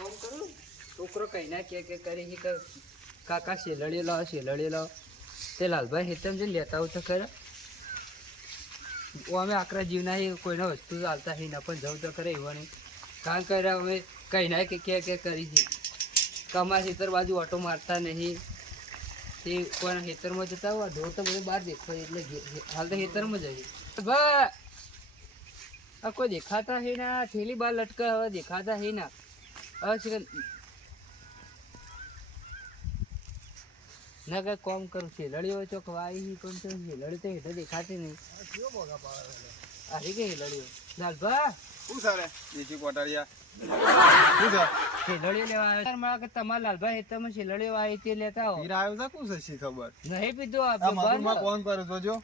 કોમ કરું છોકરો કઈ ના કે કરી કે કાકા શેલડી લાવ તે લાલભાઈ હેતમ જઈને લેતા આવું તો ખરા અમે આકરા જીવના કોઈને વસ્તુ ચાલતા હી ના પણ જવું તો ખરે એવા નહીં કારણ કે અમે કઈ ના કે કરી છે કમા ખેતર બાજુ ઓટો મારતા નહીં તે કોઈના ખેતરમાં જતા હોય ઢોર તો બધું બહાર દેખાય એટલે હાલ તો ખેતરમાં જઈએ આ કોઈ દેખાતા હે ના થેલી બહાર લટકા હવે દેખાતા હે ના હવે ના કઈ કોમ કરું છે લડ્યો ચોક વાઈ કોમ તો લડી તો હેઠળ દેખાતી નહીં આરી ગઈ લડ્યો લાલભા શું સરે બીજી કોટારિયા શું છે શેલડીઓ લેવા આવ્યો મારા કે તમારા લાલભાઈ હેતરમાં શેલડીઓ આવી તે લેતા આવો હીરા આવ્યો છે શું છે શી ખબર નહીં પીધો આ મજૂરમાં કોણ કરે જોજો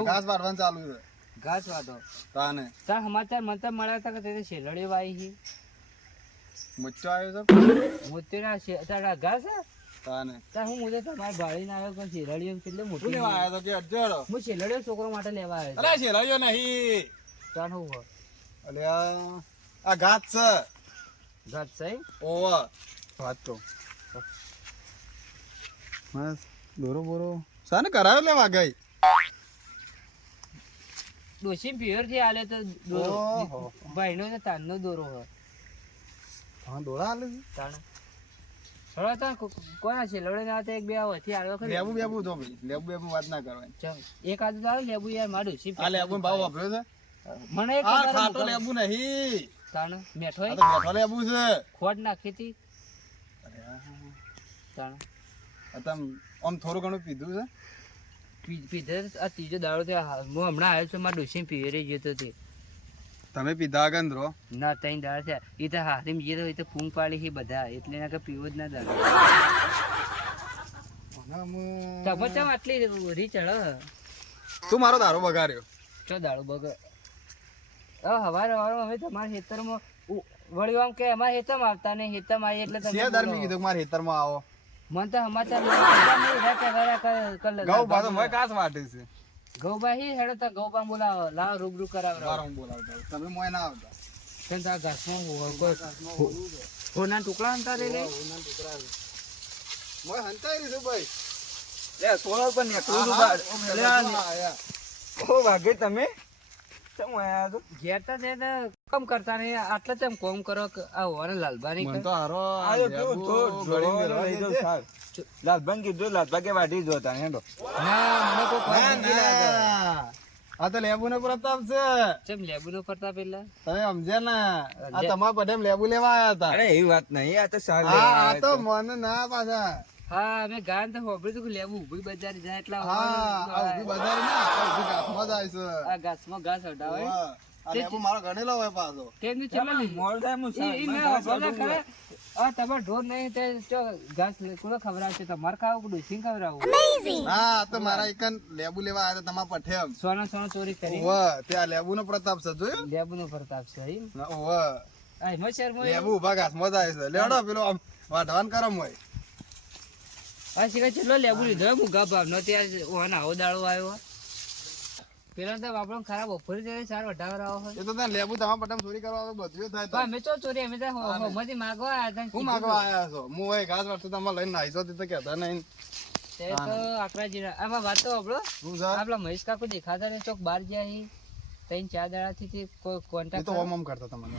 ઘાસ વાળવાનું ચાલુ છે ઘાસ વાતો તાને તા સમાચાર મને મળ્યા હતા કે તે શેલડીઓ આવી છે મચ્ચો આવ્યો છે મોતીના તારા ઘાસ તાને તા હું મુજે તમારે ભાળી ના આવ્યો પણ શેલડીઓ કેટલે શું મોટી લેવા આવ્યો તો કે અડજોડો હું શેલડીઓ છોકરો માટે લેવા આવ્યો અરે શેલાયો નહીં તાન હું અલે આ ઘાસ છે ઘાસ છે ઓવા વાત તો બસ દોરો બોરો સાને કરાયો લેવા ગઈ ડોશી પિયર થી આલે તો દોરો ઓહો. ભાઈનો તો તાનનો દોરો હોય હા દોરા આલે છે તાણ હવે તો કોના છે લડે ના એક બે આવથી આવ્યો ખરી લેબુ બેબુ તો ભાઈ લેબુ બેબુ વાત ના કરવાની ચાલ એક આદુ તો આવે લેબુ યાર મારું સી આ લેબુ ભાવ વાપર્યો છે મને એક આ તારો ખાટો મુકાવ. લેબુ નહીં તાણ મેઠો આ તો બેઠો લેબુ છે ખોટ નાખી હતી અરે આ તાણ તમ આમ થોડું ઘણું પીધું છે પીધે આ ત્રીજો દાડો તે હું હમણાં આવ્યો છું મારા ડોસી પીરે જતો તે તમે પીધા ગંધરો ના તઈ દાડ છે એ તો હાથીમ જે તો એ તો ફૂંક પાડી છે બધા એટલે ના કે પીવો જ ના દાડો તમે ચમ આટલી રી ચડો તું મારો દારો બગાડ્યો ચો દાડો બગર હવારે અમે તમારા ખેતરમાં વળી આમ કે અમારા ખેતરમાં આવતા નહીં ખેતરમાં આવી એટલે તમે શેદાર બોલો. મી કીધું મારા ખેતરમાં આવો મને તો સમાચાર મળ્યા ગૌ પાછો મોય કાચ વાટે છે ગૌબાઈ હેડો તો ગૌબા બોલાવો લાવ રૂબરૂ કરાવરાવો બાર હું બોલાવતા તમે મોય ના આવતા કેમ તો આ ઘાસમાં હોના ટુકડા અંતા રે લે મોય હંતાઈ રહી છું ભાઈ લે સોલર પર નીકળું છું બહાર. લે આ ઓ વાગે તમે ચમ આયા છો ઘેર તો છે ને કામ કરતા નહીં આટલા તેમ કોમ કરો કે આ હોવાને લાલબાની મન તો હારો આયો કેવું જો લઈ જાવ સાર લાલભાઈ કીધું લાલભાઈ કે વાઢી જો તા હેડો ના મને કોઈ કોમ નથી લાગે. આ તો લેબુ નો પ્રતાપ છે ચમ લેબુ નો ફરતા પેલા તમે સમજે ને આ તમારા પડે લેબુ લેવા આયા હતા અરે એવી વાત નહીં આ તો સાર આ તો મને ના પાછા હા અમે ગાન તો હોબળ્યું હતું કે લેબુ ઉભી બજાર જાય એટલે હા આ ઉભી બજાર ના આ ઉભી ઘાસમાં જાય છે આ ઘાસમાં ઘાસ હટાવે વાહ, આ લેબુ મારો ગણેલો હોય પાછો તેનું ચલો ને મોરડા મુ સાર ઈ મેં બોલા ખરે આ તમાર ઢોર નહીં તે ચો ઘાસ કોને ખવડાવશે તમારે ખાવું કે ડોસી ખવડાવું હા આ તો મારા એકન લેબુ લેવા આયા હતા તમારા પઠેમ સોના સોના ચોરી કરી ઓવા ત્યાં લેબુ નો પ્રતાપ છે જોયું લેબુ નો પ્રતાપ છે ઈ ઓવા આ મચ્છર મોય લેબુ ઉભા ઘાસમાં જાય છે લેડો પેલો આમ વાઢવાન કરમ હોય આ શીખે ચલો લેબુ લીધો હું ગા ભાવ નો ત્યાં ઓના આવો દાડો આવ્યો પેલા તો આપણો ખરાબ બપોરે જાય સાર વટાવર આવો હોય એ તો ત્યાં લેબુ તમારા પઠેમ ચોરી કરવા આવે બધું થાય તો. અમે તો ચોરી અમે તો હોમાંથી માગવા આવ્યા હતા હું માગવા આયા છો હું હોય ઘાસ વાળતો તમે લઈને નાઈ જો તો કહેતા નહીં તે તો આકરા જીરા આમાં વાત તો આપણો શું છે આપલા મહેશ કાકુ દેખાતા ને ચોક બહાર જાય ત્રણ ચાર દાડાથી તે કોઈ એ કોન્ટેક્ટ તો ઓમ ઓમ કરતા તમને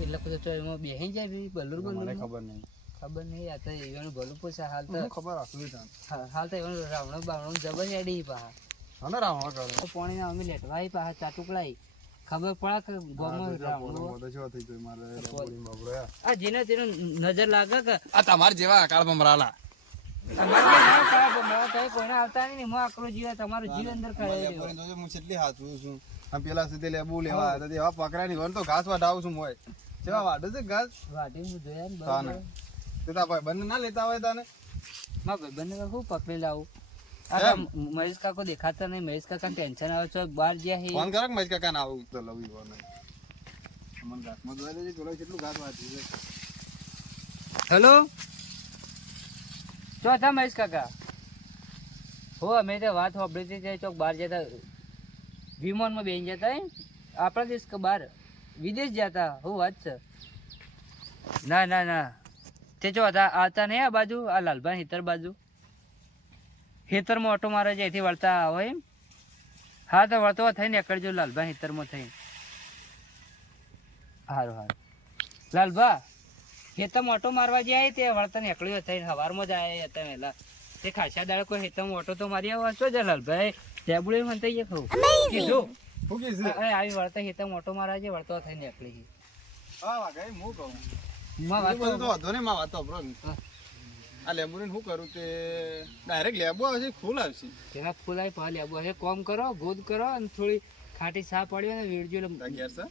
એટલે પછી તો એમાં બેહી જાય બી બલુર મને બલુર ખબર નહીં ખબર નહીં આ તો એવાનું ભલું પૂછે હાલ તો હું ખબર આપવી છે હાલ તો એવાનું રાવણો બાવણો જબર હેડી પાહા હને રાવણ કરે તો પાણી ના અમે લેટવાઈ પાહા ચાટુકડાઈ ખબર પડે કે ગોમાં રાવણો મોઢો જેવો થઈ ગયો મારે લેબુડી બાબરો આ જેને તેનો નજર લાગે કે આ તમાર જેવા કાળ બમરાલા અમારે જે ના ખરાબ મારા તો કોઈને આવતા નહીં ને હું આકરો જીવ તમારો જીવ અંદર ખડે લેબુડી જોજો હું કેટલી હાચું છું આમ પેલા સુધી લેબુ લેવા આવ્યા હતા એવા પકડા ની તો ઘાસ વાઢાવું છું મોય જેવા વાઢે છે ઘાસ વાટી હું જોયા ને તાને બરાબર તે તા ભાઈ બંને ના લેતા હોય તાને માં ભાઈબંધને તો ખૂબ પકડી લાવું આ તો મહેશ કાકો દેખાતા નહીં મહેશ કાકા ટેન્શન આવે છે બહાર ગયા હે ફોન કરે મજ કાકા ના આવું તો લવી ફોન અમન ઘાસમાં જોઈ લેજે પેલો કેટલું ઘાસ વાઢી છે હેલો તો હતા મહેશ કાકા હો અમે તો વાત સાંભળી હતી ચોક બહાર જતા વિમાનમાં બેસી જતા આપણા દેશ કે બહાર વિદેશ જતા હું વાત છે. ના ના ના તે જો આવતા નહીં આ બાજુ આ લાલભાઈ હેતર બાજુ હેતરમાં ઓટો મારે છે એથી વળતા આવો એમ. હા તો વળતો થઈને એકડજો લાલભાઈ હેતરમાં થઈને. સારું સારું લાલભા હેતરમાં ઓટો મારવા જાય તે વળતા નીકળ્યો થઈને સવારમાં જ આવ્યા હતા વહેલા તે ખાસા દાડે કોઈ હેતરમાં ઓટો તો મારી આવો છો જ લાલભાઈ ટેબુલ મને થઈ ગયા ખરું કીધું શું કીધું? આવી વળતા હેતરમાં ઓટો મારવા જાય વળતો થઈને નીકળી હા વાઘાઈ હું કહું માં એ વાત બધું તો વાંધો નહીં, માં વાત સાંભળો ને. હા. આ લેબુને શું કરું તે ડાયરેક્ટ લેબુ આવશે ફૂલ આવશે. તેના ફૂલાઈ પાલી આબુ હે કોમ કરો ગોદ કરો અને થોડી ખાટી સા પડ્યો ને વીડજો અગિયાર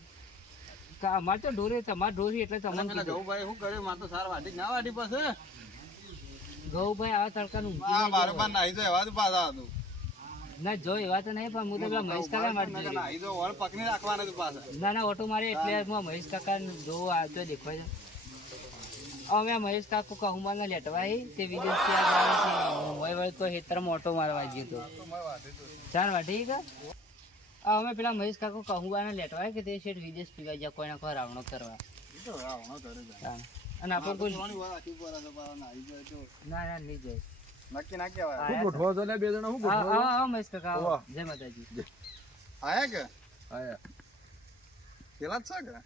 છે અમારે તો ઢોરી તમારે ઢોરી એટલે તમને પેલા ગૌભાઈ શું કર્યું? મારે તો સાર વાટી ના વાટી પાસે ગૌભાઈ આવા તડકાનું આ મારે પણ નાહી જાય એવા જ પાછા હતું. ના જો એવા તો નહીં પણ હું તો પેલા મહેશ કાકા મારી નાહી જો વળ પકડી રાખવાના હતું પાછા. ના ના ઓટો મારી એટલે હું મહેશ કાકા જોવો આવતો દેખાય છે. અમે મહેશ કાકુ કહુંબા ના લેટવાય તે વિદેશથી આવે છે મોય વળી તો હેતરમાં ઓટો મારવા ગયો તો ચાર વાટી કે અમે પેલા મહેશ કાકુ કહુંબા ના લેટવાય કે તે શેઠ વિદેશ પીવા ગયા કોઈના કોઈ રાવણો કરવા. એ તો રાવણો કરે છે. અને આપણે કોઈ ઘણી વાર આખી પર હતો, પાછા નાહી જાય તો ના ના નહીં જાય. નક્કી ના કહેવાય. આયા શું ગોઠવો છો ને બે જણા? શું આવો ગોઠવો છો? આવો મહેશ કાકા આવો. વાહ. જય માતાજી. આયા કે આયા. પેલા જ છે કે?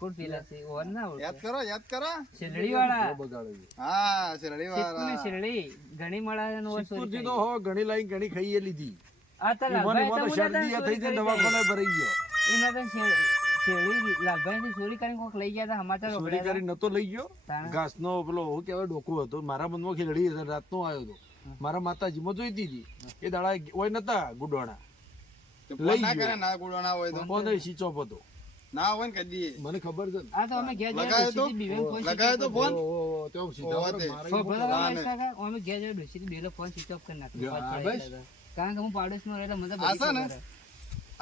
કોણ પેલા છે ઓન ના ઓળખે. યાદ કરો, યાદ કરો. શેરડી વાળા બગાડે છે. હા શેરડી સિદ્ધપુરની વાળા. શેરડી ઘણી મળે ને ઓર સિદ્ધપુરથી સોરી તો હો ઘણી લાઈન ઘણી ખાઈએ લીધી. આ તો ઈવોને લાલભાઈ ઈવોને તો શરદી આ થઈ જઈને દવાખાને ભરાઈ ગયો. એના તો શેરડી લાલભાઈ થી ચોરી કરીને કોક લઈ ગયા હતા સમાચાર ચોરી ઓગળ્યા કરી નતો લઈ ગયો. તાણે. ઘાસનો પેલો શું કહેવાય ડોકો હતો. મારા મનમાં ખીલડી હશે, રાતનો આવ્યો હતો. મારા માતાજીમાં જોઈતી હતી. એ દાડા ઓય નતા ગુડોણા. તો લઈ ફોન ના ગયો. કરે ના ગુડો ના હોય તો. કોને સ્વિચ ઓફ હતો. ના હોય ને કદી. મને ખબર છે ને. આ તો અમે ગયા લગાવ્યો તો? લગાવ્યો તો ફોન? ઓહો, તો સીધા ઓહો, પર તે. મારે ઈ મોકલો. અમે ગયા જયારે ડોશી બેલો ફોન સ્વિચ ઓફ કરી નાખ્યો હા, પાછળ બસ. આવ્યા હતા. કારણ કે હું પાડોશમાં રહેલો મને તો આ બધી છે ને? ખબર.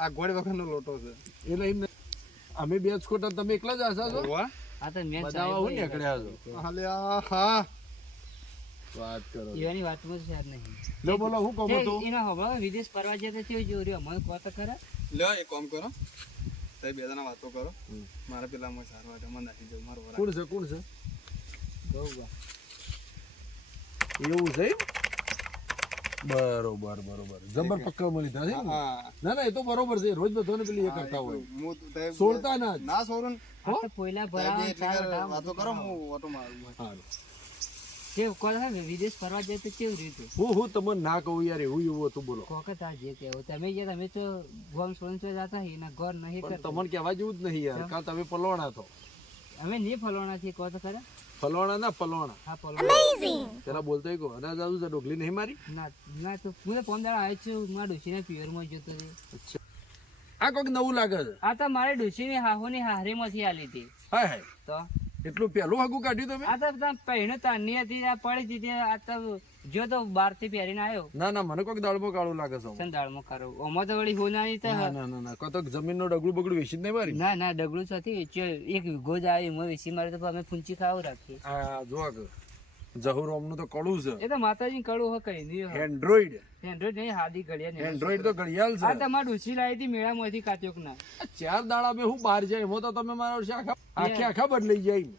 આ ગોળ વગરનો લોટો છે. એટલે એમ નહીં. અમે બે જ ખોટા, તમે એકલા જ આશા છો? વાહ. આ તો મેં બધા હું નીકળ્યા છો. હાલ્યા હા. વાત કરો. એવાની વાતમાં તો યાદ નહીં. લો બોલો હું કહું તો. એના હમણાં વિદેશ ફરવા જતા તેઓ જોયું રહ્યું મને વાત ખરા. લ્યો એક કામ કરો. તમે બે જણા વાતો કરો. હમ. મારા પેલા માં સારું વાટે મને નાખી દો મારો વરાળ. કોણ છે કોણ છે ગૌબા. એવું છે એમ? બરોબર બરોબર જબર પક્કા મળી થાય છે ને? હા. ના ના એ તો બરોબર છે. રોજ બધાને પેલી એ કરતા હોય. હું તે- છોડતા ના જ. ના છોડું ને. આ તો કોયલા તમે ભરાવા બે ચાર એટલે વટાવ. વાતો કરો હું ઓટો મારું. હારું. તે કોણ હે વિદેશ ફરવા જાય તો કેવું રીતે હું તમને ના કહું યાર, એવું એવું હતું બોલો. કોકત આ જે કહેવું તમે જે તમે તો ગોમ સોન તો જાતા હી ના ઘર નહીં પણ કરતા તમને કહેવા જેવું જ નહીં યાર. કાં તમે પલવાણા છો. અમે નહીં ફલવાના છીએ કહો તો ખરા ફલવાણા ના પલવાણા. હા ફલવાના પેલા બોલતો કો અનાજ આવું છે ઢોકલી નહીં મારી. ના ના તો હું તો 15 દાડા આવ્યો છું મારા ડોશીના પિયરમાં જતો રહ્યો. અચ્છા આ કોઈક નવું લાગે છે. આ તો મારે ડોશીની હાહોની હાહરીમાંથી આલી હતી હાય હાય તો એટલું પેલું હાગું કાઢ્યું તમે? આ તો તમે પહેણો તારની હતી આ પડી હતી આ તો જો તો 12 થી પહેરીને આવ્યો ના ના મને કોઈક દાળમાં કાળું લાગે છે. સંદાળમાં કરો ઓમાં તો વળી હોનાની તો ના ના ના ના કોતો જમીનનો ડગલું બગડું વેચી જ નહીં મારી. ના ના ડગલું સાથે વેચ્યો એક વીઘો જ આવી એમાં વેચી મારે તો અમે ફૂંચી ખાવું રાખીએ આ જોવા કે જહુર ઓમનું તો કડું છે. એ તો માતાજી કડું હો કઈ નહીં એન્ડ્રોઈડ એન્ડ્રોઈડ નહીં હાદી ઘડિયા નહીં એન્ડ્રોઈડ તો ઘડિયાળ આ છે. તમારે ડોસી લાવી હતી મેળામાંથી કાચોક ના આ 4 દાડા બે હું બહાર જાય એમાં તો તમે મારા વર્ષે આખે આખા બદલાઈ જાય.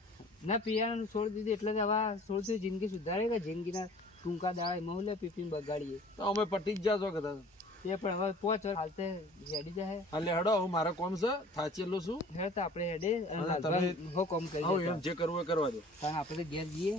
ના પિયાનું છોડ દીધી એટલે તો હવે છોડથી જિંદગી સુધારે કે જિંદગીના ટૂંકા દાડા એમાં હું પીપીને બગાડીએ તો અમે પટી જ જાશો કદાચ. તે પણ હવે પોચ હાલતે હેડી જાય એટલે હેડો હું મારા કોમ છે થાચેલું છું. હે તો આપણે હેડે અને અને લાલભાઈ હો કોમ કરી આવો દેતા. એમ જે કરવું એ કરવા દો. કારણ આપણે તો ઘેર જઈએ